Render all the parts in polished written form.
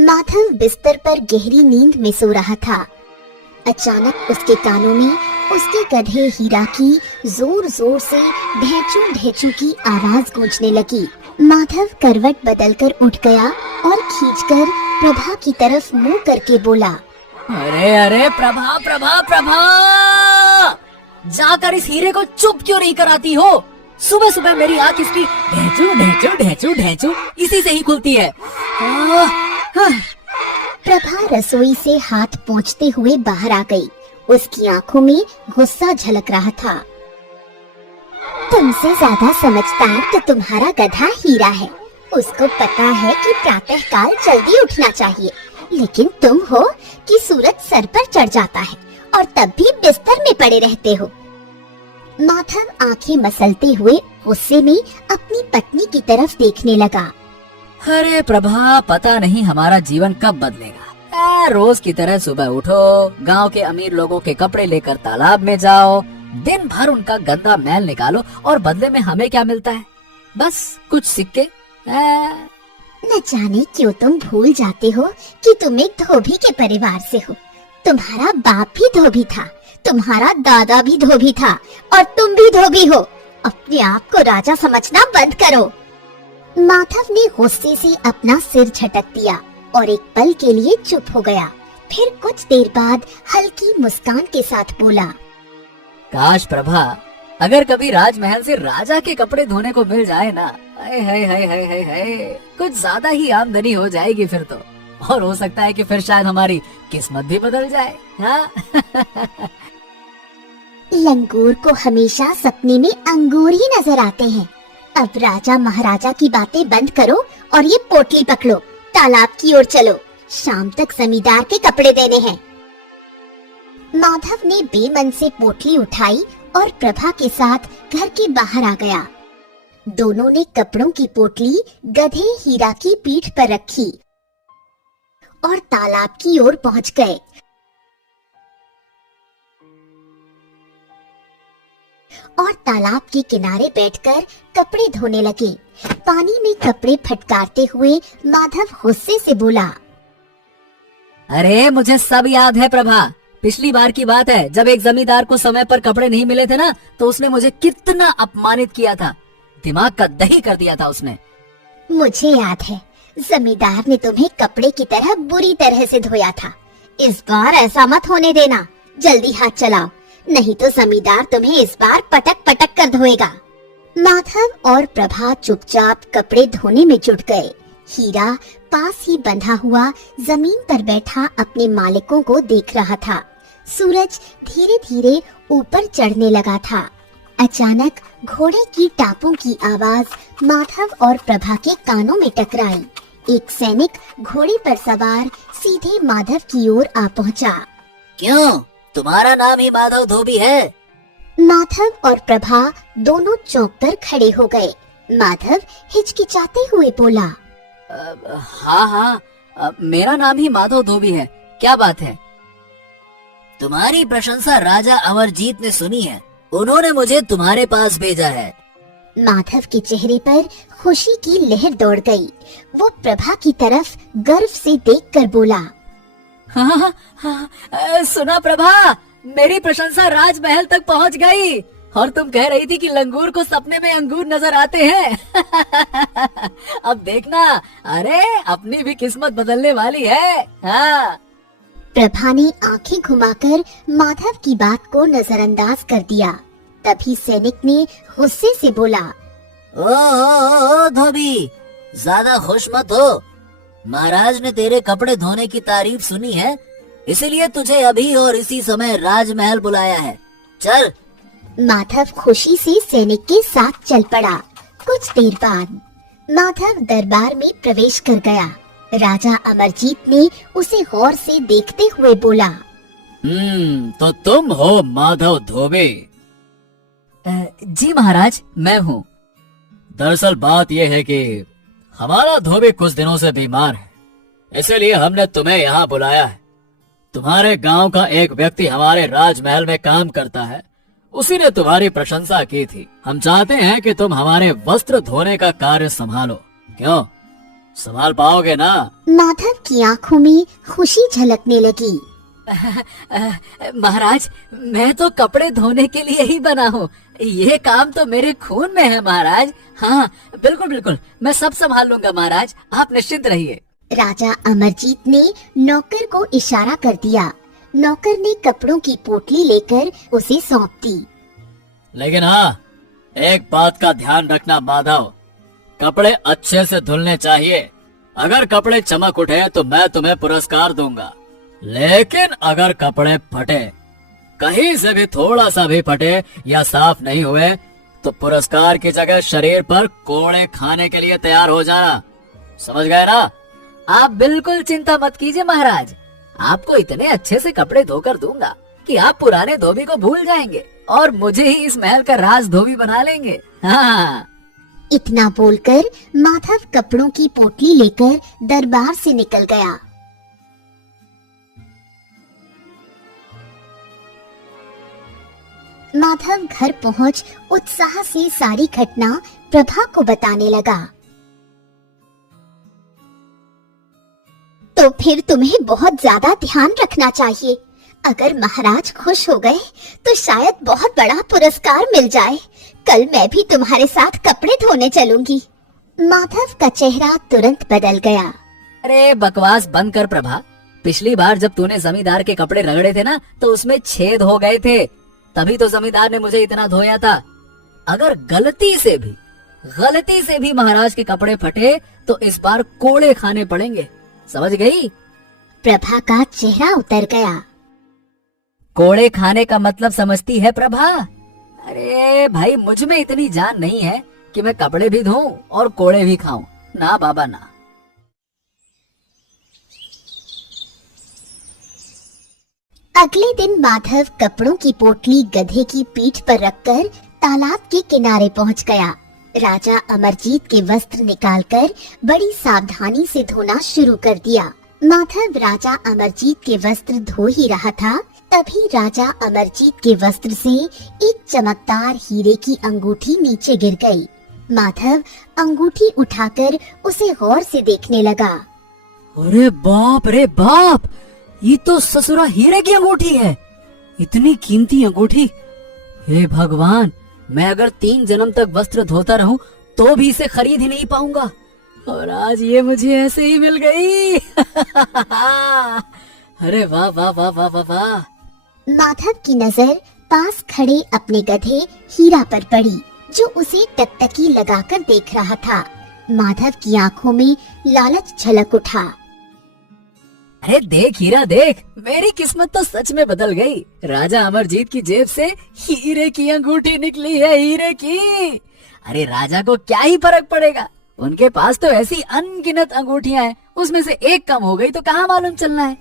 माधव बिस्तर पर गहरी नींद में सो रहा था। अचानक उसके कानों में उसके गधे हीरा की जोर जोर से ढेंचू ढेंचू की आवाज गूंजने लगी। माधव करवट बदलकर उठ गया और खींचकर प्रभा की तरफ मुंह करके बोला, अरे अरे प्रभा प्रभा प्रभा, जाकर इस हीरे को चुप क्यों नहीं कराती हो? सुबह सुबह मेरी आँख इसकी ढेंचू ढेंचू ढेंचू ढेंचू इसी से ही खुलती है। प्रभा रसोई से हाथ पोंछते हुए बाहर आ गई। उसकी आंखों में गुस्सा झलक रहा था। तुमसे ज्यादा समझदार तो तुम्हारा गधा हीरा है। उसको पता है कि प्रातःकाल जल्दी उठना चाहिए, लेकिन तुम हो कि सूरज सर पर चढ़ जाता है और तब भी बिस्तर में पड़े रहते हो। माधव आंखें मसलते हुए गुस्से में अपनी पत्नी की तरफ देखने लगा। अरे प्रभा, पता नहीं हमारा जीवन कब बदलेगा। रोज की तरह सुबह उठो, गांव के अमीर लोगों के कपड़े लेकर तालाब में जाओ, दिन भर उनका गंदा मैल निकालो और बदले में हमें क्या मिलता है? बस कुछ सिक्के। न जाने क्यों तुम भूल जाते हो कि तुम एक धोबी के परिवार से हो। तुम्हारा बाप भी धोबी था, तुम्हारा दादा भी धोबी था और तुम भी धोबी हो। अपने आप को राजा समझना बंद करो। माधव ने गुस्से से अपना सिर झटक दिया और एक पल के लिए चुप हो गया। फिर कुछ देर बाद हल्की मुस्कान के साथ बोला, काश प्रभा, अगर कभी राजमहल से राजा के कपड़े धोने को मिल जाए ना, हाय हाय हाय हाय हाय हाय, कुछ ज्यादा ही आमदनी हो जाएगी फिर तो। और हो सकता है कि फिर शायद हमारी किस्मत भी बदल जाए। हाँ? लंगूर को हमेशा सपने में अंगूर ही नजर आते हैं। अब राजा महाराजा की बातें बंद करो और ये पोटली पकड़ो, तालाब की ओर चलो। शाम तक जमींदार के कपड़े देने हैं। माधव ने बेमन से पोटली उठाई और प्रभा के साथ घर के बाहर आ गया। दोनों ने कपड़ों की पोटली गधे हीरा की पीठ पर रखी और तालाब की ओर पहुंच गए। और तालाब के किनारे बैठकर कपड़े धोने लगे। पानी में कपड़े फटकारते हुए माधव गुस्से से बोला, अरे मुझे सब याद है प्रभा। पिछली बार की बात है जब एक जमींदार को समय पर कपड़े नहीं मिले थे ना, तो उसने मुझे कितना अपमानित किया था। दिमाग का दही कर दिया था उसने। मुझे याद है, जमींदार ने तुम्हें कपड़े की तरह बुरी तरह से धोया था। इस बार ऐसा मत होने देना। जल्दी हाथ चलाओ, नहीं तो जमींदार तुम्हें इस बार पटक पटक कर धोएगा। माधव और प्रभा चुपचाप कपड़े धोने में जुट गए। हीरा पास ही बंधा हुआ जमीन पर बैठा अपने मालिकों को देख रहा था। सूरज धीरे धीरे ऊपर चढ़ने लगा था। अचानक घोड़े की टापों की आवाज माधव और प्रभा के कानों में टकराई। एक सैनिक घोड़े पर सवार सीधे माधव की ओर आ पहुंचा। क्यों, तुम्हारा नाम ही माधव धोबी है? माधव और प्रभा दोनों चौंक कर खड़े हो गए। माधव हिचकिचाते हुए बोला, हाँ हाँ, मेरा नाम ही माधव धोबी है। क्या बात है? तुम्हारी प्रशंसा राजा अमरजीत ने सुनी है, उन्होंने मुझे तुम्हारे पास भेजा है। माधव के चेहरे पर खुशी की लहर दौड़ गई। वो प्रभा की तरफ गर्व से देखकर बोला, हाँ, हाँ, सुना प्रभा, मेरी प्रशंसा राजमहल तक पहुंच गई और तुम कह रही थी कि लंगूर को सपने में अंगूर नजर आते हैं। अब देखना, अरे अपनी भी किस्मत बदलने वाली है। हाँ। प्रभा ने आंखें घुमाकर माधव की बात को नजरअंदाज कर दिया। तभी सैनिक ने गुस्से से बोला, ओ धोबी, ज्यादा खुश मत हो। महाराज ने तेरे कपड़े धोने की तारीफ सुनी है, इसीलिए तुझे अभी और इसी समय राजमहल बुलाया है। चल। माधव खुशी से सैनिक के साथ चल पड़ा। कुछ देर बाद माधव दरबार में प्रवेश कर गया। राजा अमरजीत ने उसे गौर से देखते हुए बोला, तो तुम हो माधव धोबी? जी महाराज, मैं हूँ। दरअसल बात यह है कि हमारा धोबी कुछ दिनों से बीमार है, इसलिए हमने तुम्हें यहाँ बुलाया है। तुम्हारे गांव का एक व्यक्ति हमारे राजमहल में काम करता है, उसी ने तुम्हारी प्रशंसा की थी। हम चाहते हैं कि तुम हमारे वस्त्र धोने का कार्य संभालो। क्यों, संभाल पाओगे ना? माधव की आंखों में खुशी झलकने लगी। महाराज, मैं तो कपड़े धोने के लिए ही बना हूँ। ये काम तो मेरे खून में है महाराज। हाँ, बिल्कुल बिल्कुल, मैं सब संभाल लूंगा महाराज, आप निश्चिंत रहिए। राजा अमरजीत ने नौकर को इशारा कर दिया। नौकर ने कपड़ों की पोटली लेकर उसे सौंप दी। लेकिन हाँ, एक बात का ध्यान रखना माधव, कपड़े अच्छे से धुलने चाहिए। अगर कपड़े चमक उठे तो मैं तुम्हें पुरस्कार दूंगा, लेकिन अगर कपड़े फटे, कहीं से भी थोड़ा सा भी फटे या साफ नहीं हुए, तो पुरस्कार की जगह शरीर पर कोड़े खाने के लिए तैयार हो जाना। समझ गए ना? आप बिल्कुल चिंता मत कीजिए महाराज, आपको इतने अच्छे से कपड़े धोकर दूंगा कि आप पुराने धोबी को भूल जाएंगे और मुझे ही इस महल का राज धोबी बना लेंगे। हाँ। इतना बोलकर माधव कपड़ों की पोटली लेकर दरबार से निकल गया। माधव घर पहुंच उत्साह से सारी घटना प्रभा को बताने लगा। तो फिर तुम्हें बहुत ज्यादा ध्यान रखना चाहिए। अगर महाराज खुश हो गए तो शायद बहुत बड़ा पुरस्कार मिल जाए। कल मैं भी तुम्हारे साथ कपड़े धोने चलूंगी। माधव का चेहरा तुरंत बदल गया। अरे बकवास बंद कर प्रभा, पिछली बार जब तूने जमींदार के कपड़े रगड़े थे ना, तो उसमें छेद हो गए थे, तभी तो जमींदार ने मुझे इतना धोया था। अगर गलती से भी महाराज के कपड़े फटे तो इस बार कोड़े खाने पड़ेंगे, समझ गई? प्रभा का चेहरा उतर गया। कोड़े खाने का मतलब समझती है प्रभा? अरे भाई, मुझ में इतनी जान नहीं है कि मैं कपड़े भी धोऊं और कोड़े भी खाऊं। ना बाबा ना। अगले दिन माधव कपड़ों की पोटली गधे की पीठ पर रखकर तालाब के किनारे पहुंच गया। राजा अमरजीत के वस्त्र निकालकर बड़ी सावधानी से धोना शुरू कर दिया। माधव राजा अमरजीत के वस्त्र धो ही रहा था, तभी राजा अमरजीत के वस्त्र से एक चमकदार हीरे की अंगूठी नीचे गिर गई। माधव अंगूठी उठाकर उसे गौर से देखने लगा। अरे बाप रे बाप, ये तो ससुरा हीरे की अंगूठी है। इतनी कीमती अंगूठी, हे भगवान, मैं अगर 3 जन्म तक वस्त्र धोता रहूं तो भी इसे खरीद ही नहीं पाऊंगा, और आज ये मुझे ऐसे ही मिल गई। अरे वाह वाह वाह वाह वाह वाह। माधव की नजर पास खड़े अपने गधे हीरा पर पड़ी, जो उसे टकटकी लगाकर देख रहा था। माधव की आंखों में लालच झलक उठा। अरे देख हीरा देख, मेरी किस्मत तो सच में बदल गई। राजा अमरजीत की जेब से हीरे की अंगूठी निकली है, हीरे की। अरे राजा को क्या ही फर्क पड़ेगा, उनके पास तो ऐसी अनगिनत अंगूठियां हैं, उसमें से एक कम हो गई तो कहाँ मालूम चलना है।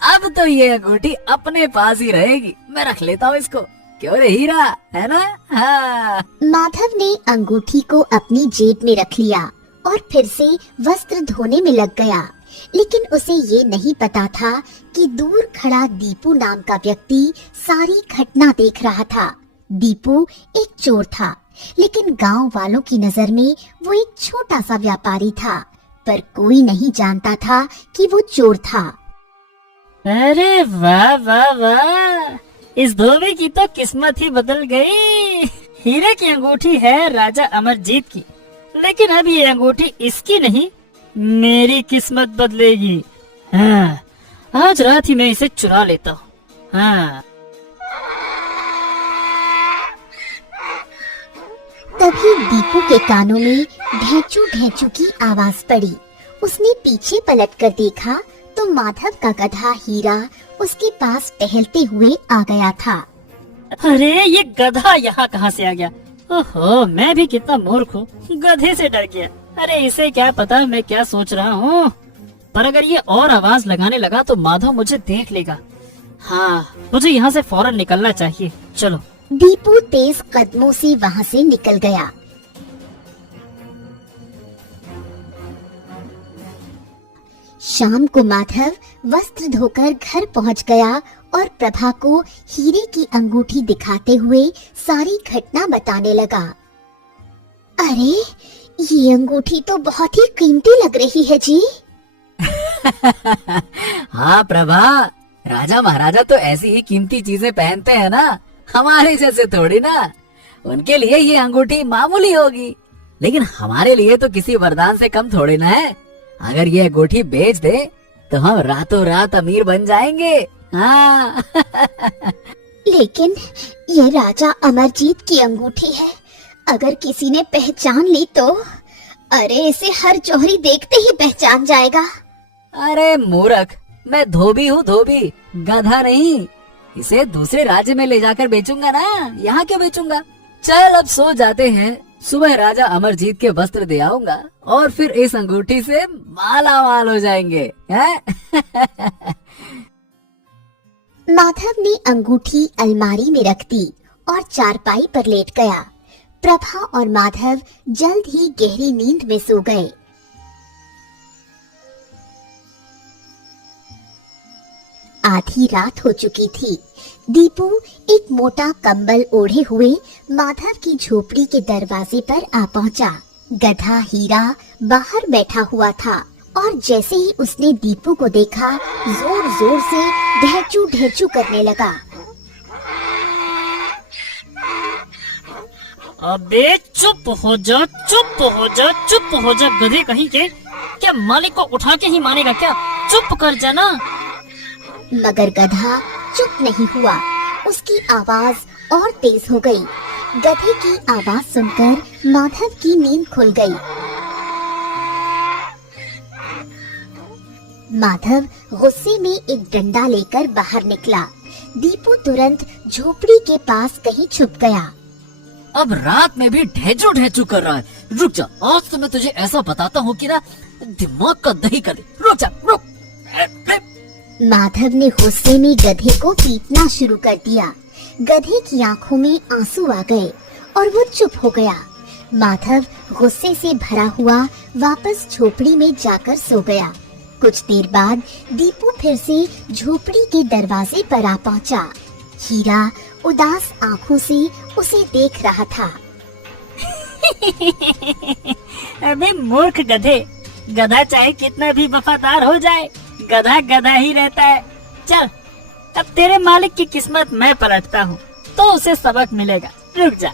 अब तो ये अंगूठी अपने पास ही रहेगी, मैं रख लेता हूँ इसको। क्यों रे हीरा, है ना? हाँ। माधव ने अंगूठी को अपनी जेब में रख लिया और फिर से वस्त्र धोने में लग गया। लेकिन उसे ये नहीं पता था कि दूर खड़ा दीपू नाम का व्यक्ति सारी घटना देख रहा था। दीपू एक चोर था, लेकिन गांव वालों की नजर में वो एक छोटा सा व्यापारी था, पर कोई नहीं जानता था कि वो चोर था। अरे वाह वाह वाह, इस धोबी की तो किस्मत ही बदल गई। हीरे की अंगूठी है राजा अमरजीत की, लेकिन अब ये अंगूठी इसकी नहीं, मेरी किस्मत बदलेगी। हाँ, आज रात ही मैं इसे चुरा लेता हूँ। हाँ। तभी दीपू के कानों में ढेंचू ढेंचू की आवाज पड़ी। उसने पीछे पलटकर देखा तो माधव का गधा हीरा उसके पास टहलते हुए आ गया था। अरे ये गधा यहाँ कहाँ से आ गया? ओहो, मैं भी कितना मूर्ख हूँ, गधे से डर गया। अरे इसे क्या पता मैं क्या सोच रहा हूँ। पर अगर ये और आवाज लगाने लगा तो माधव मुझे देख लेगा। हाँ, मुझे यहाँ से फौरन निकलना चाहिए। चलो। दीपू तेज कदमों से वहाँ से निकल गया। शाम को माधव वस्त्र धोकर घर पहुँच गया और प्रभा को हीरे की अंगूठी दिखाते हुए सारी घटना बताने लगा। अरे ये अंगूठी तो बहुत ही कीमती लग रही है जी। हाँ प्रभा, राजा महाराजा तो ऐसी ही कीमती चीजें पहनते हैं ना, हमारे जैसे थोड़ी ना। उनके लिए ये अंगूठी मामूली होगी, लेकिन हमारे लिए तो किसी वरदान से कम थोड़ी ना है। अगर ये अंगूठी बेच दे तो हम रातों रात अमीर बन जाएंगे। हाँ। लेकिन ये राजा अमरजीत की अंगूठी है, अगर किसी ने पहचान ली तो, अरे इसे हर चोहरी देखते ही पहचान जाएगा। अरे मूर्ख, मैं धोबी हूँ, धोबी, गधा नहीं। इसे दूसरे राज्य में ले जाकर बेचूंगा ना, यहाँ क्यों बेचूंगा। चल अब सो जाते हैं, सुबह राजा अमरजीत के वस्त्र दे आऊंगा और फिर इस अंगूठी से माला माल हो जाएंगे, हैं? माधव ने अंगूठी अलमारी में रख दी और चारपाई पर लेट गया। प्रभा और माधव जल्द ही गहरी नींद में सो गए। आधी रात हो चुकी थी। दीपू एक मोटा कंबल ओढ़े हुए माधव की झोपड़ी के दरवाजे पर आ पहुंचा। गधा हीरा बाहर बैठा हुआ था और जैसे ही उसने दीपू को देखा, जोर जोर से ढेचू ढेचू करने लगा। अबे चुप हो जा, चुप हो जा, चुप हो जा गधे कहीं के। क्या मालिक को उठा के ही मारेगा क्या? चुप कर जा ना। मगर गधा चुप नहीं हुआ। उसकी आवाज और तेज हो गई। गधे की आवाज सुनकर माधव की नींद खुल गई। माधव गुस्से में एक डंडा लेकर बाहर निकला। दीपू तुरंत झोपड़ी के पास कहीं छुप गया। अब रात में भी ढेचू ढेचू कर रहा है। रुक जा, आज तो मैं तुझे ऐसा बताता हूँ कि ना दिमाग का दही कर दे। रुक जा, रुक। माधव ने गुस्से में गधे को पीटना शुरू कर दिया। गधे की आंखों में आंसू आ गए और वो चुप हो गया। माधव गुस्से से भरा हुआ वापस झोपड़ी में जाकर सो गया। कुछ देर बाद दीपू फिर से झोपड़ी के दरवाजे पर आ पहुंचा। हीरा उदास आंखों से उसे देख रहा था। अबे मूर्ख गधे, गधा चाहे कितना भी वफादार हो जाए, गधा गधा ही रहता है। चल, अब तेरे मालिक की किस्मत मैं पलटता हूँ तो उसे सबक मिलेगा। रुक जा।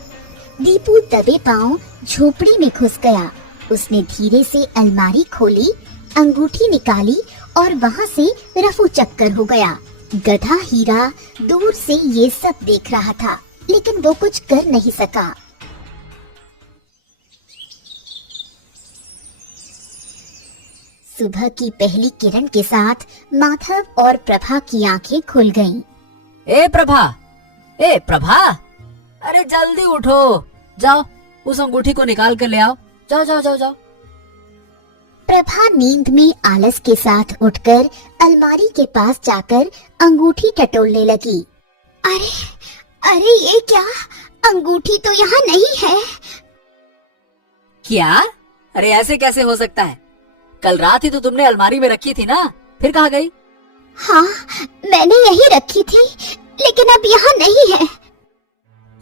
दीपू दबे पांव झोपड़ी में घुस गया। उसने धीरे से अलमारी खोली, अंगूठी निकाली और वहाँ से रफू चक्कर हो गया। गधा हीरा दूर से ये सब देख रहा था, लेकिन वो कुछ कर नहीं सका। सुबह की पहली किरण के साथ माधव और प्रभा की आंखें खुल गईं। ए प्रभा, ए प्रभा, अरे जल्दी उठो, जाओ उस अंगूठी को निकाल कर ले आओ। जाओ जाओ जाओ जाओ। प्रभा नींद में आलस के साथ उठकर अलमारी के पास जाकर अंगूठी टटोलने लगी। अरे अरे ये क्या, अंगूठी तो यहाँ नहीं है। क्या? अरे ऐसे कैसे हो सकता है? कल रात ही तो तुमने अलमारी में रखी थी ना, फिर कहाँ गई? हाँ, मैंने यही रखी थी, लेकिन अब यहाँ नहीं है।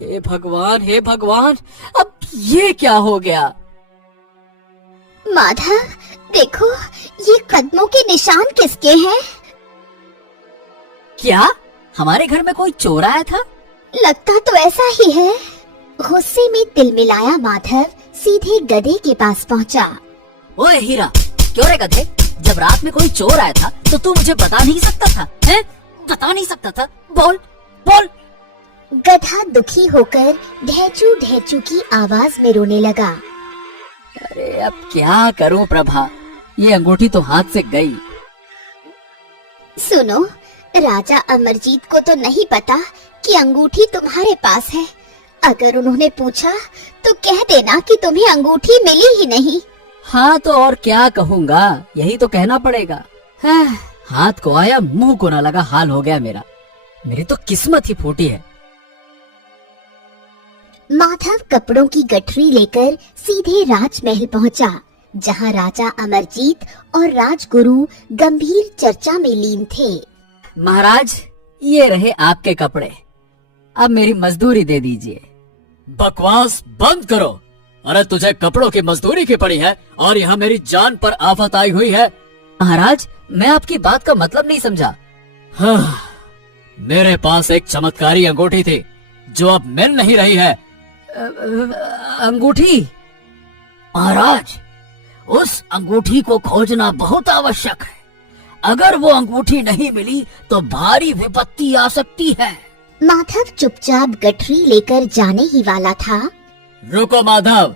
हे भगवान, हे भगवान, अब ये क्या हो गया? माधव देखो, ये कदमों के निशान किसके हैं? क्या हमारे घर में कोई चोर आया था? लगता तो ऐसा ही है। गुस्से में तिलमिलाया माधव सीधे गधे के पास पहुंचा। ओए हीरा, क्यों रे गधे, जब रात में कोई चोर आया था तो तू मुझे बता नहीं सकता था? हैं? बता नहीं सकता था? बोल बोल। गधा दुखी होकर ढेचू ढेचू की आवाज में रोने लगा। अरे अब क्या करूं प्रभा, ये अंगूठी तो हाथ से गई। सुनो, राजा अमरजीत को तो नहीं पता कि अंगूठी तुम्हारे पास है। अगर उन्होंने पूछा तो कह देना कि तुम्हें अंगूठी मिली ही नहीं। हाँ तो और क्या कहूँगा, यही तो कहना पड़ेगा। हाँ, हाथ को आया मुंह को ना लगा हाल हो गया मेरा। मेरी तो किस्मत ही फूटी है। माधव कपड़ों की गठरी लेकर सीधे राजमहल पहुंचा, जहां राजा अमरजीत और राजगुरु गंभीर चर्चा में लीन थे। महाराज, ये रहे आपके कपड़े, अब मेरी मजदूरी दे दीजिए। बकवास बंद करो। अरे तुझे कपड़ों की मजदूरी की पड़ी है और यहाँ मेरी जान पर आफत आई हुई है। महाराज, मैं आपकी बात का मतलब नहीं समझा। हाँ, मेरे पास एक चमत्कारी अंगूठी थी जो अब मिल नहीं रही है। अंगूठी? महाराज, उस अंगूठी को खोजना बहुत आवश्यक है। अगर वो अंगूठी नहीं मिली तो भारी विपत्ति आ सकती है। माधव चुपचाप गठरी लेकर जाने ही वाला था। रुको माधव।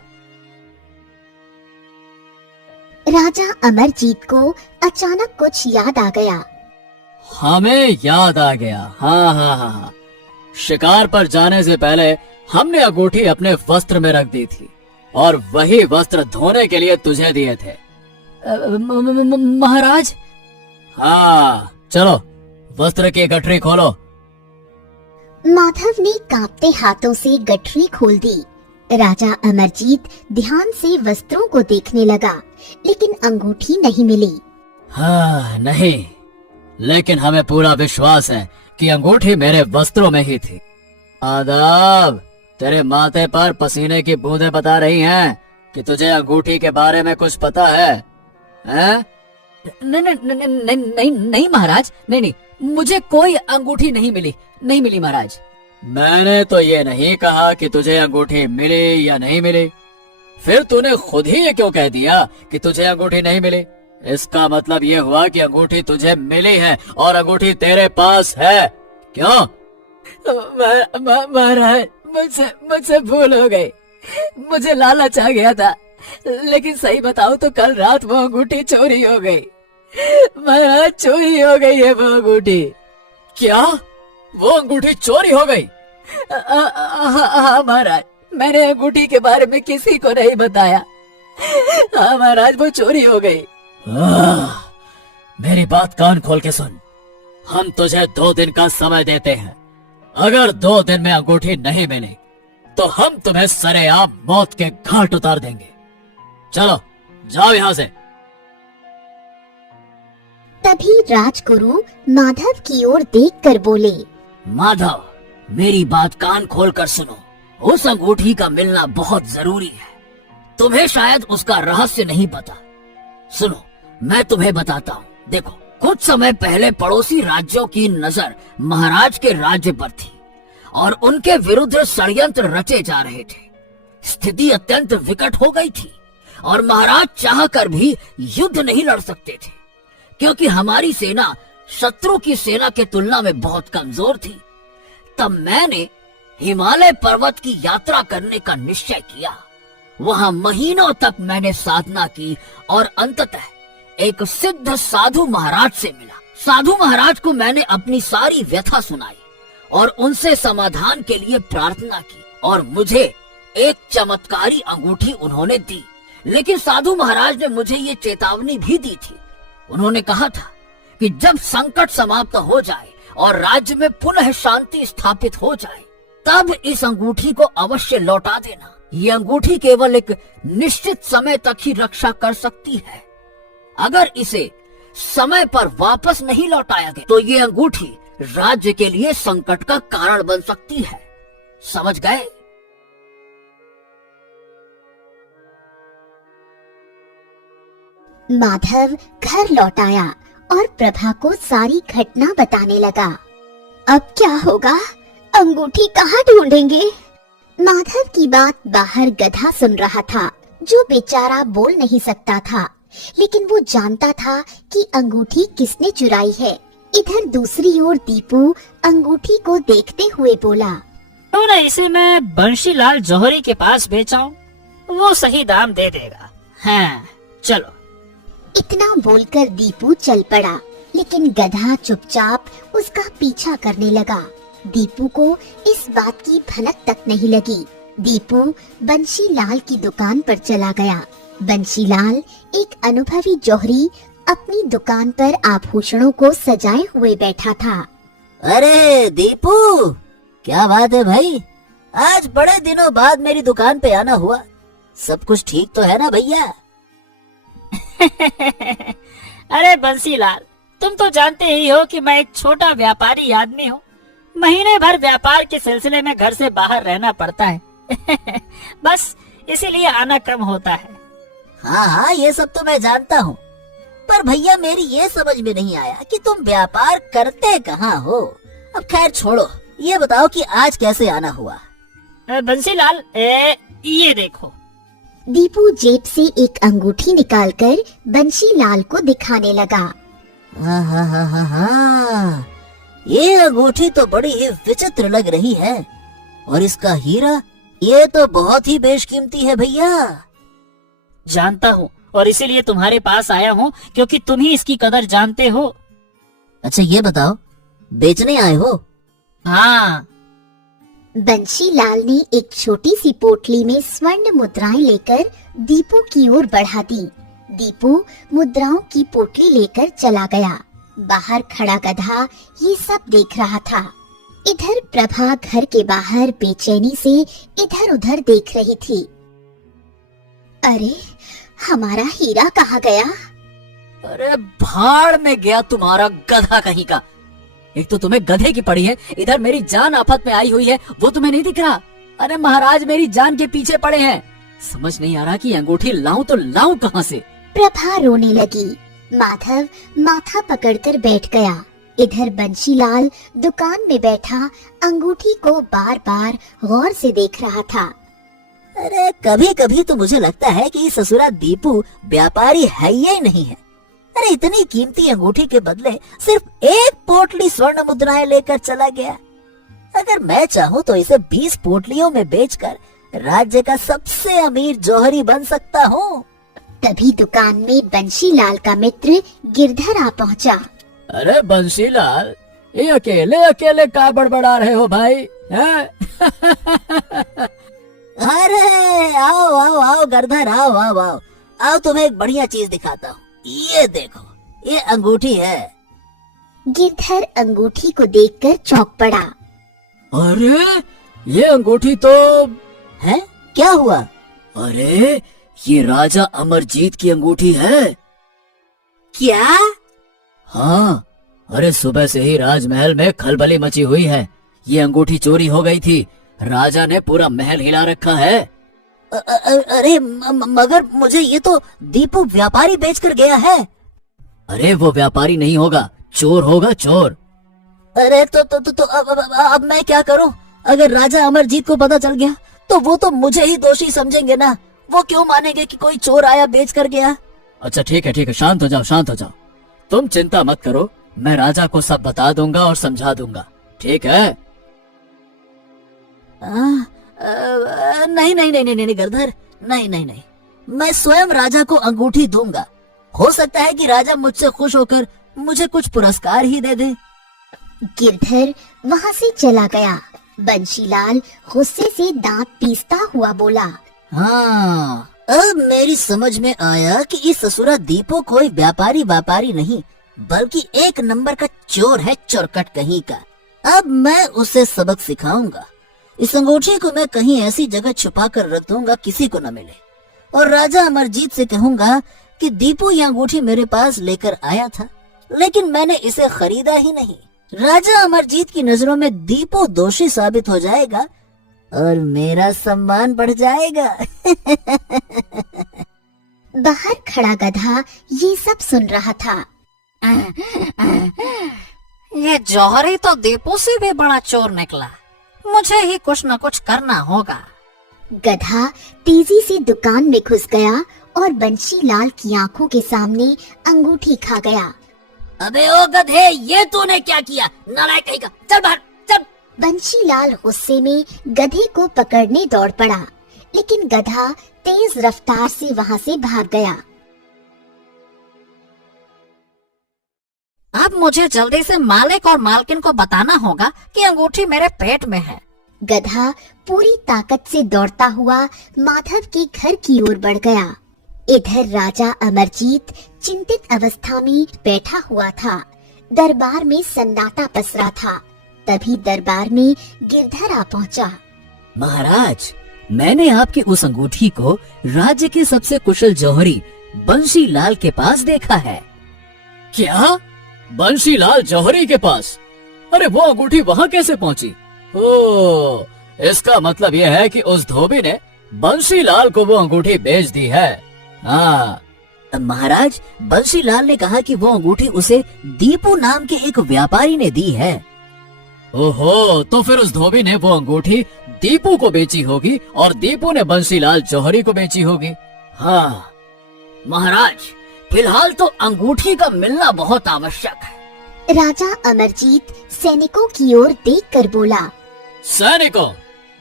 राजा अमरजीत को अचानक कुछ याद आ गया। हमें याद आ गया। हाँ हाँ हाँ हाँ, शिकार पर जाने से पहले हमने अंगूठी अपने वस्त्र में रख दी थी और वही वस्त्र धोने के लिए तुझे दिए थे। महाराज? हाँ, चलो वस्त्र की गठरी खोलो। माधव ने कांपते हाथों से गठरी खोल दी। राजा अमरजीत ध्यान से वस्त्रों को देखने लगा, लेकिन अंगूठी नहीं मिली। हाँ नहीं, लेकिन हमें पूरा विश्वास है कि अंगूठी मेरे वस्त्रों में ही थी। आदाब, तेरे माथे पर पसीने की बूंदें बता रही हैं कि तुझे अंगूठी के बारे में कुछ पता है, हैं? नहीं महाराज, नहीं, मुझे कोई अंगूठी नहीं मिली महाराज। मैंने तो ये नहीं कहा कि तुझे अंगूठी मिली या नहीं मिली। फिर तूने खुद ही ये क्यों कह दिया कि तुझे अंगूठी नहीं मिली? इसका मतलब ये हुआ कि अंगूठी तुझे मिली है और अंगूठी तेरे पास है। क्यों? महाराज, मुझसे भूल हो गई। मुझे लालच आ गया था, लेकिन सही बताऊं तो कल रात वो अंगूठी चोरी हो गई। महाराज, चोरी हो गई है वो अंगूठी। क्या? वो अंगूठी चोरी हो गई? हाँ महाराज, मैंने अंगूठी के बारे में किसी को नहीं बताया। हाँ महाराज, वो चोरी हो गई। मेरी बात कान खोल के सुन। हम तुझे 2 दिन का समय देते हैं। अगर 2 दिन में अंगूठी नहीं मिली तो हम तुम्हें सरेआम मौत के घाट उतार देंगे। चलो जाओ यहाँ से। तभी राजगुरु माधव की ओर देखकर बोले, माधव, मेरी बात कान खोल कर सुनो। उस अंगूठी का मिलना बहुत जरूरी है। तुम्हें शायद उसका रहस्य नहीं पता। सुनो, मैं तुम्हें बताता हूँ। देखो, कुछ समय पहले पड़ोसी राज्यों की नजर महाराज के राज्य पर थी और उनके विरुद्ध षड्यंत्र रचे जा रहे थे। स्थिति अत्यंत विकट हो गई थी और महाराज चाहकर भी युद्ध नहीं लड़ सकते थे, क्योंकि हमारी सेना शत्रु की सेना के तुलना में बहुत कमजोर थी। तब मैंने हिमालय पर्वत की यात्रा करने का निश्चय किया। वहां महीनों तक मैंने साधना की और अंततः एक सिद्ध साधु महाराज से मिला। साधु महाराज को मैंने अपनी सारी व्यथा सुनाई और उनसे समाधान के लिए प्रार्थना की और मुझे एक चमत्कारी अंगूठी उन्होंने दी। लेकिन साधु महाराज ने मुझे ये चेतावनी भी दी थी। उन्होंने कहा था कि जब संकट समाप्त हो जाए और राज्य में पुनः शांति स्थापित हो जाए, तब इस अंगूठी को अवश्य लौटा देना। ये अंगूठी केवल एक निश्चित समय तक ही रक्षा कर सकती है। अगर इसे समय पर वापस नहीं लौटाया गया तो ये अंगूठी राज्य के लिए संकट का कारण बन सकती है। समझ गए? माधव घर लौट आया और प्रभा को सारी घटना बताने लगा। अब क्या होगा? अंगूठी कहाँ ढूंढेंगे? माधव की बात बाहर गधा सुन रहा था, जो बेचारा बोल नहीं सकता था, लेकिन वो जानता था कि अंगूठी किसने चुराई है। इधर दूसरी ओर दीपू अंगूठी को देखते हुए बोला, तो ना इसे मैं बंशीलाल जौहरी के पास बेचाऊं, वो सही दाम दे देगा। हाँ, चलो। इतना बोलकर दीपू चल पड़ा, लेकिन गधा चुपचाप उसका पीछा करने लगा। दीपू को इस बात की भनक तक नहीं लगी। दीपू बंशीलाल की दुकान पर चला गया। बंशीलाल एक अनुभवी जौहरी अपनी दुकान पर आभूषणों को सजाए हुए बैठा था। अरे दीपू, क्या बात है भाई? आज बड़े दिनों बाद मेरी दुकान पे आना हुआ। सब कुछ ठीक तो है ना भैया? अरे बंसीलाल, तुम तो जानते ही हो कि मैं एक छोटा व्यापारी आदमी हूँ। महीने भर व्यापार के सिलसिले में घर से बाहर रहना पड़ता है। बस इसीलिए आना कम होता है। हाँ हाँ, ये सब तो मैं जानता हूँ, पर भैया मेरी ये समझ में नहीं आया कि तुम व्यापार करते कहाँ हो। अब खैर छोड़ो, ये बताओ कि आज कैसे आना हुआ। बंसीलाल, ये देखो। दीपू जेब से एक अंगूठी निकालकर बंशीलाल को दिखाने लगा। हाँ हाँ हाँ हाँ हाँ, ये अंगूठी तो बड़ी ही विचित्र लग रही है, और इसका हीरा ये तो बहुत ही बेशकीमती है भैया। जानता हूँ, और इसीलिए तुम्हारे पास आया हूँ क्योंकि तुम ही इसकी कदर जानते हो। अच्छा ये बताओ, बेचने आए हो? हाँ। बंशीलाल ने एक छोटी सी पोटली में स्वर्ण मुद्राएं लेकर दीपू की ओर बढ़ा दी। दीपू मुद्राओं की पोटली लेकर चला गया। बाहर खड़ा गधा ये सब देख रहा था। इधर प्रभा घर के बाहर बेचैनी से इधर उधर देख रही थी। अरे, हमारा हीरा कहाँ गया? अरे भाड़ में गया तुम्हारा गधा कहीं का। एक तो तुम्हें गधे की पड़ी है, इधर मेरी जान आफत में आई हुई है, वो तुम्हें नहीं दिख रहा? अरे महाराज मेरी जान के पीछे पड़े हैं। समझ नहीं आ रहा कि अंगूठी लाऊं तो लाऊं कहाँ से। प्रभा रोने लगी। माधव माथा पकड़कर बैठ गया। इधर बंशीलाल दुकान में बैठा अंगूठी को बार बार गौर से देख रहा था। अरे कभी कभी तो मुझे लगता है कि ससुरा दीपू व्यापारी है ही नहीं है। अरे इतनी कीमती अंगूठी के बदले सिर्फ एक पोटली स्वर्ण मुद्राएं लेकर चला गया। अगर मैं चाहूँ तो इसे 20 पोटलियों में बेचकर राज्य का सबसे अमीर जौहरी बन सकता हूँ। तभी दुकान में बंशीलाल का मित्र गिरधर आ पहुँचा। अरे बंशीलाल, ये अकेले अकेले का बड़बड़ा रहे हो भाई, हैं? अरे आओ आओ आओ गिरधर, आओ आओ आओ आओ, तुम्हें एक बढ़िया चीज दिखाता हूँ। ये देखो, ये अंगूठी है। गिरधर अंगूठी को देखकर चौंक पड़ा। अरे ये अंगूठी तो है, क्या हुआ? अरे ये राजा अमरजीत की अंगूठी है। क्या? हाँ, अरे सुबह से ही राजमहल में खलबली मची हुई है। ये अंगूठी चोरी हो गई थी, राजा ने पूरा महल हिला रखा है। अरे मगर मुझे ये तो दीपू व्यापारी बेच कर गया है। अरे वो व्यापारी नहीं होगा, चोर होगा, चोर। अरे तो अब मैं क्या करूं? अगर राजा अमरजीत को पता चल गया तो वो तो मुझे ही दोषी समझेंगे ना। वो क्यों मानेंगे कि कोई चोर आया बेच कर गया? अच्छा ठीक है, शांत हो जाओ, शांत हो जाओ। तुम चिंता मत करो, मैं राजा को सब बता दूंगा और समझा दूंगा, ठीक है? नहीं नहीं नहीं नहीं गिरधर, नहीं नहीं नहीं, मैं स्वयं राजा को अंगूठी दूंगा। हो सकता है कि राजा मुझसे खुश होकर मुझे कुछ पुरस्कार ही दे दे। गिरधर वहाँ से चला गया। बंशीलाल गुस्से से दांत पीसता हुआ बोला। हाँ, अब मेरी समझ में आया कि इस ससुरा दीपू कोई व्यापारी नहीं, बल्कि एक नंबर का चोर है, चोरकट कहीं का। अब मैं उसे सबक सिखाऊंगा। इस अंगूठी को मैं कहीं ऐसी जगह छुपा कर रख दूंगा किसी को न मिले, और राजा अमरजीत से कहूंगा कि दीपू ये अंगूठी मेरे पास लेकर आया था, लेकिन मैंने इसे खरीदा ही नहीं। राजा अमरजीत की नजरों में दीपू दोषी साबित हो जाएगा और मेरा सम्मान बढ़ जाएगा। बाहर खड़ा गधा ये सब सुन रहा था। ये जौहरी तो दीपू से भी बड़ा चोर निकला। मुझे ही कुछ न कुछ करना होगा। गधा तेजी से दुकान में घुस गया और बंशीलाल की आंखों के सामने अंगूठी खा गया। अबे ओ गधे, ये तूने क्या किया? नालायक कहीं का, चल बाहर चल। बंशीलाल गुस्से में गधे को पकड़ने दौड़ पड़ा, लेकिन गधा तेज रफ्तार से वहाँ से भाग गया। अब मुझे जल्दी से मालिक और मालकिन को बताना होगा कि अंगूठी मेरे पेट में है। गधा पूरी ताकत से दौड़ता हुआ माधव के घर की ओर बढ़ गया। इधर राजा अमरजीत चिंतित अवस्था में बैठा हुआ था। दरबार में सन्नाटा पसरा था। तभी दरबार में गिरधर आ पहुंचा। महाराज, मैंने आपकी उस अंगूठी को राज्य के सबसे कुशल जौहरी बंशीलाल के पास देखा है। क्या? बंशीलाल जौहरी के पास? अरे वो अंगूठी वहाँ कैसे पहुँची? ओह, इसका मतलब यह है कि उस धोबी ने बंसीलाल को वो अंगूठी बेच दी है। हाँ। महाराज, बंसीलाल ने कहा कि वो अंगूठी उसे दीपू नाम के एक व्यापारी ने दी है। ओहो, तो फिर उस धोबी ने वो अंगूठी दीपू को बेची होगी और दीपू ने बंसीलाल जौहरी को बेची होगी। हाँ महाराज, फिलहाल तो अंगूठी का मिलना बहुत आवश्यक है। राजा अमरजीत सैनिकों की ओर देखकर बोला, सैनिकों,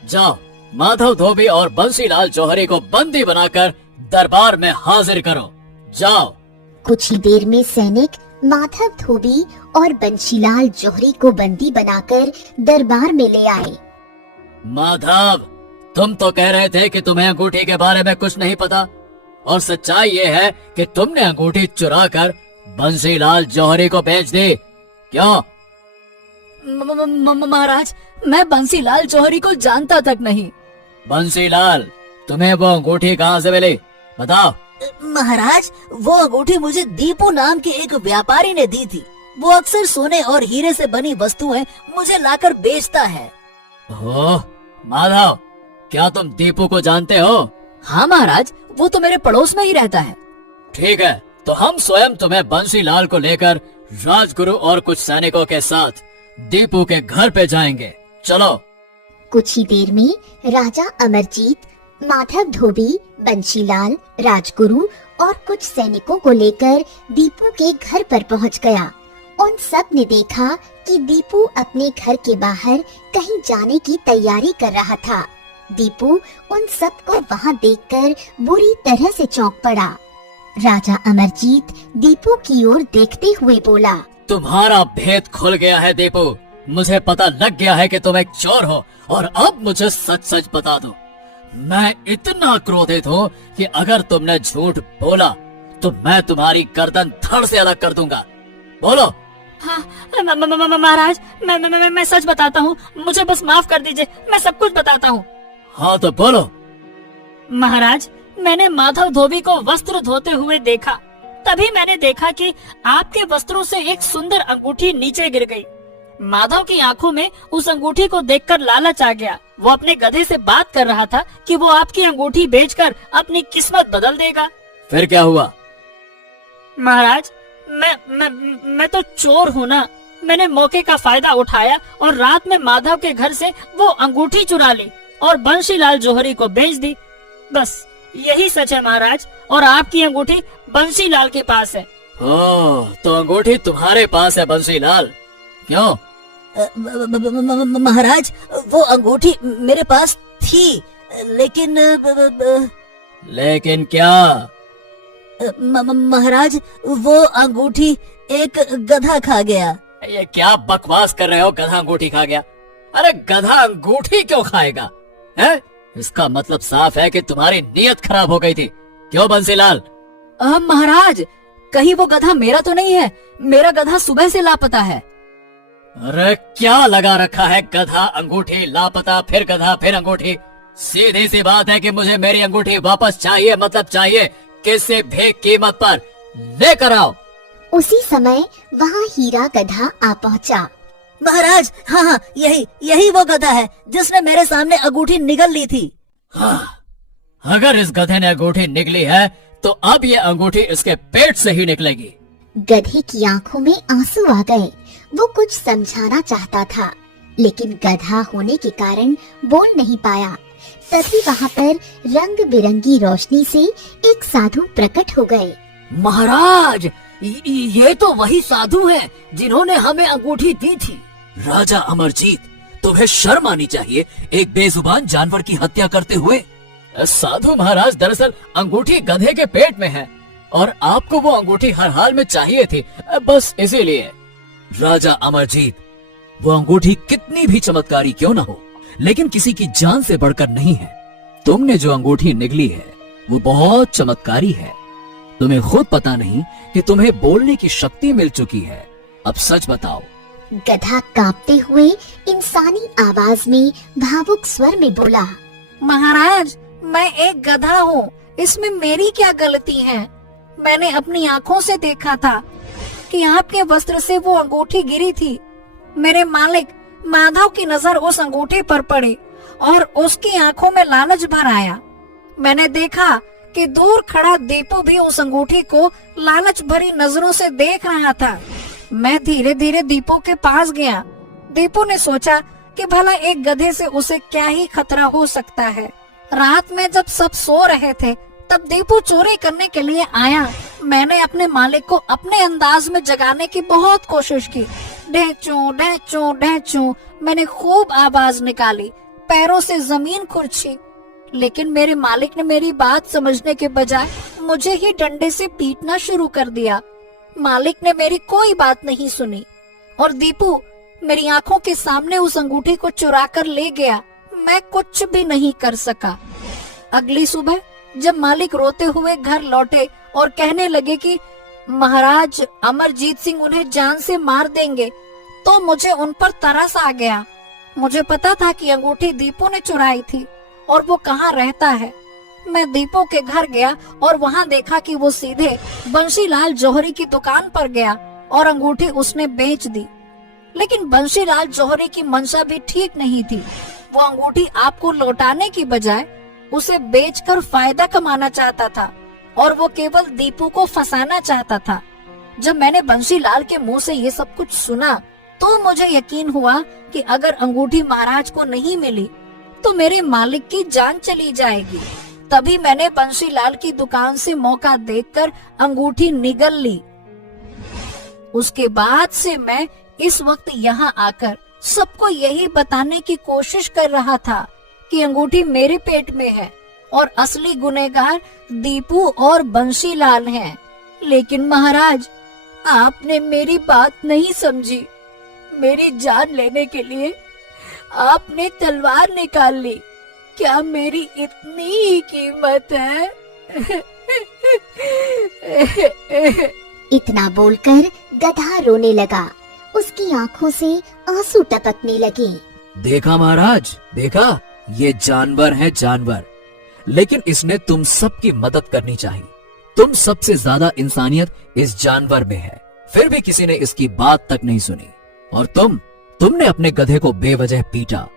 जाओ माधव धोबी और बंसीलाल जौहरी को बंदी बनाकर दरबार में हाजिर करो। जाओ। कुछ ही देर में सैनिक माधव धोबी और बंशीलाल जौहरी को बंदी बनाकर दरबार में ले आए। माधव, तुम तो कह रहे थे कि तुम्हें अंगूठी के बारे में कुछ नहीं पता, और सच्चाई ये है कि तुमने अंगूठी चुरा कर बंसीलाल जौहरी को बेच दी, क्यों? महाराज, मैं बंसीलाल जौहरी को जानता तक नहीं। बंसीलाल, तुम्हें वो अंगूठी कहाँ से मिली, बताओ। महाराज, वो अंगूठी मुझे दीपू नाम के एक व्यापारी ने दी थी। वो अक्सर सोने और हीरे से बनी वस्तुएं मुझे लाकर बेचता है। ओह माधव, क्या तुम दीपू को जानते हो? हाँ महाराज, वो तो मेरे पड़ोस में ही रहता है। ठीक है, तो हम स्वयं तुम्हें बंसीलाल को लेकर राजगुरु और कुछ सैनिकों के साथ दीपू के घर पे जाएंगे। चलो। कुछ ही देर में राजा अमरजीत माधव धोबी, बंशीलाल, राजगुरु और कुछ सैनिकों को लेकर दीपू के घर पर पहुंच गया। उन सब ने देखा कि दीपू अपने घर के बाहर कहीं जाने की तैयारी कर रहा था। दीपू उन सब को वहां देखकर बुरी तरह से चौंक पड़ा। राजा अमरजीत दीपू की ओर देखते हुए बोला, तुम्हारा भेद खुल गया है दीपू। मुझे पता लग गया है कि तुम एक चोर हो, और अब मुझे सच सच बता दो। मैं इतना क्रोधित हूँ कि अगर तुमने झूठ बोला तो मैं तुम्हारी गर्दन धड़ से अलग कर दूंगा। बोलो। हाँ, महाराज, मैं सच बताता हूँ, मुझे बस माफ कर दीजिए, मैं सब कुछ बताता हूँ। हाँ तो बोलो। महाराज, मैंने माधव धोबी को वस्त्र धोते हुए देखा। तभी मैंने देखा कि आपके वस्त्रों से एक सुंदर अंगूठी नीचे गिर गई। माधव की आंखों में उस अंगूठी को देखकर लालच आ गया। वो अपने गधे से बात कर रहा था कि वो आपकी अंगूठी बेचकर अपनी किस्मत बदल देगा। फिर क्या हुआ? महाराज, मैं तो चोर हूँ ना। मैंने मौके का फायदा उठाया और रात में माधव के घर से वो अंगूठी चुरा ली और बंशीलाल जौहरी को बेच दी। बस यही सच है महाराज, और आपकी अंगूठी बंशीलाल के पास है। ओह, तो अंगूठी तुम्हारे पास है बंसीलाल, क्यों? महाराज, वो अंगूठी मेरे पास थी, लेकिन लेकिन क्या? महाराज, वो अंगूठी एक गधा खा गया। ये क्या बकवास कर रहे हो? गधा अंगूठी खा गया? अरे गधा अंगूठी क्यों खाएगा? है? इसका मतलब साफ है कि तुम्हारी नीयत खराब हो गई थी, क्यों बंसीलाल? महाराज, कहीं वो गधा मेरा तो नहीं है। मेरा गधा सुबह से लापता है। अरे क्या लगा रखा है? गधा, अंगूठी, लापता, फिर गधा, फिर अंगूठी। सीधी सी बात है कि मुझे मेरी अंगूठी वापस चाहिए, मतलब चाहिए। किसी भी कीमत पर लेकर आओ। उसी समय वहाँ हीरा गधा आ पहुँचा। महाराज, हाँ, यही वो गधा है जिसने मेरे सामने अंगूठी निगल ली थी। हाँ, अगर इस गधे ने अंगूठी निकली है तो अब ये अंगूठी इसके पेट से ही निकलेगी। गधे की आंखों में आंसू आ गए। वो कुछ समझाना चाहता था, लेकिन गधा होने के कारण बोल नहीं पाया। तभी वहाँ पर रंग बिरंगी रोशनी से एक साधु प्रकट हो गए। महाराज, ये तो वही साधु हैं जिन्होंने हमें अंगूठी दी थी। राजा अमरजीत, तुम्हें शर्म आनी चाहिए, एक बेजुबान जानवर की हत्या करते हुए। साधु महाराज, दरअसल अंगूठी गधे के पेट में है और आपको वो अंगूठी हर हाल में चाहिए थी, बस इसीलिए। राजा अमरजीत, वो अंगूठी कितनी भी चमत्कारी क्यों न हो, लेकिन किसी की जान से बढ़कर नहीं है। तुमने जो अंगूठी निगली है वो बहुत चमत्कारी है। तुम्हें खुद पता नहीं कि तुम्हें बोलने की शक्ति मिल चुकी है। अब सच बताओ। गधा कांपते हुए इंसानी आवाज में भावुक स्वर में बोला, महाराज, मैं एक गधा हूँ, इसमें मेरी क्या गलती है? मैंने अपनी आँखों से देखा था कि आपके वस्त्र से वो अंगूठी गिरी थी। मेरे मालिक माधव की नजर उस अंगूठी पर पड़ी और उसकी आंखों में लालच भर आया। मैंने देखा कि दूर खड़ा दीपू भी उस अंगूठी को लालच भरी नजरों से देख रहा था। मैं धीरे धीरे दीपू के पास गया। दीपू ने सोचा कि भला एक गधे से उसे क्या ही खतरा हो सकता है। रात में जब सब सो रहे थे तब दीपू चोरी करने के लिए आया। मैंने अपने मालिक को अपने अंदाज में जगाने की बहुत कोशिश की। ढेंचू ढेंचू ढेंचू मैंने खूब आवाज निकाली, पैरों से जमीन खुरची, लेकिन मेरे मालिक ने मेरी बात समझने के बजाय मुझे ही डंडे से पीटना शुरू कर दिया। मालिक ने मेरी कोई बात नहीं सुनी और दीपू मेरी आंखों के सामने उस अंगूठी को चुरा कर ले गया। मैं कुछ भी नहीं कर सका। अगली सुबह जब मालिक रोते हुए घर लौटे और कहने लगे कि महाराज अमरजीत सिंह उन्हें जान से मार देंगे, तो मुझे उन पर तरस आ गया। मुझे पता था कि अंगूठी दीपू ने चुराई थी और वो कहाँ रहता है। मैं दीपू के घर गया और वहाँ देखा कि वो सीधे बंशीलाल जौहरी की दुकान पर गया और अंगूठी उसने बेच दी। लेकिन बंशीलाल जौहरी की मंशा भी ठीक नहीं थी। वो अंगूठी आपको लौटाने की बजाय उसे बेचकर फायदा कमाना चाहता था और वो केवल दीपू को फंसाना चाहता था। जब मैंने बंशीलाल के मुंह से ये सब कुछ सुना तो मुझे यकीन हुआ कि अगर अंगूठी महाराज को नहीं मिली तो मेरे मालिक की जान चली जाएगी। तभी मैंने बंशीलाल की दुकान से मौका देखकर अंगूठी निगल ली। उसके बाद से मैं इस वक्त यहाँ आकर सबको यही बताने की कोशिश कर रहा था कि अंगूठी मेरे पेट में है और असली गुनहगार दीपू और बंशीलाल हैं। लेकिन महाराज, आपने मेरी बात नहीं समझी। मेरी जान लेने के लिए आपने तलवार निकाल ली। क्या मेरी इतनी ही कीमत है? इतना बोलकर गधा रोने लगा। उसकी आंखों से आंसू टपकने लगे। देखा महाराज, देखा, ये जानवर है जानवर, लेकिन इसने तुम सबकी मदद करनी चाहिए। तुम सबसे ज्यादा इंसानियत इस जानवर में है, फिर भी किसी ने इसकी बात तक नहीं सुनी। और तुमने अपने गधे को बेवजह पीटा,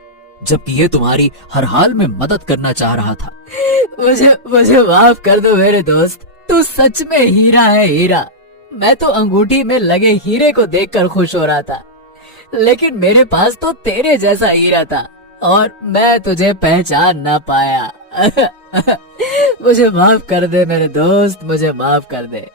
जबकि ये तुम्हारी हर हाल में मदद करना चाह रहा था। मुझे माफ कर दो मेरे दोस्त। तू सच में हीरा है, हीरा। मैं तो अंगूठी में लगे हीरे को देखकर खुश हो रहा था, लेकिन मेरे पास तो तेरे जैसा हीरा था और मैं तुझे पहचान ना पाया। मुझे माफ कर दे मेरे दोस्त, मुझे माफ कर दे।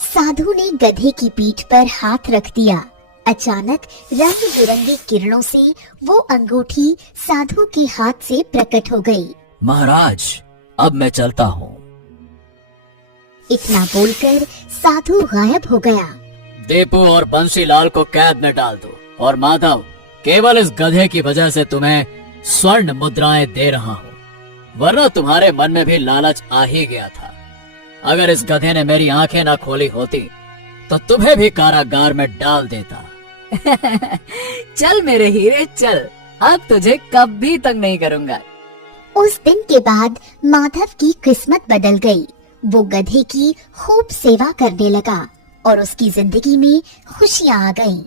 साधु ने गधे की पीठ पर हाथ रख दिया। अचानक रंग बिरंगी किरणों से वो अंगूठी साधु के हाथ से प्रकट हो गई। महाराज, अब मैं चलता हूँ। इतना बोलकर साधु गायब हो गया। दीपू और बंशीलाल को कैद में डाल दो और माधव, केवल इस गधे की वजह से तुम्हें स्वर्ण मुद्राएं दे रहा हूँ, वरना तुम्हारे मन में भी लालच आ ही गया था। अगर इस गधे ने मेरी आंखें ना खोली होती तो तुम्हें भी कारागार में डाल देता। चल मेरे हीरे चल, अब तुझे कभी तंग नहीं करूंगा। उस दिन के बाद माधव की किस्मत बदल गई। वो गधे की खूब सेवा करने लगा और उसकी जिंदगी में खुशियां आ गईं।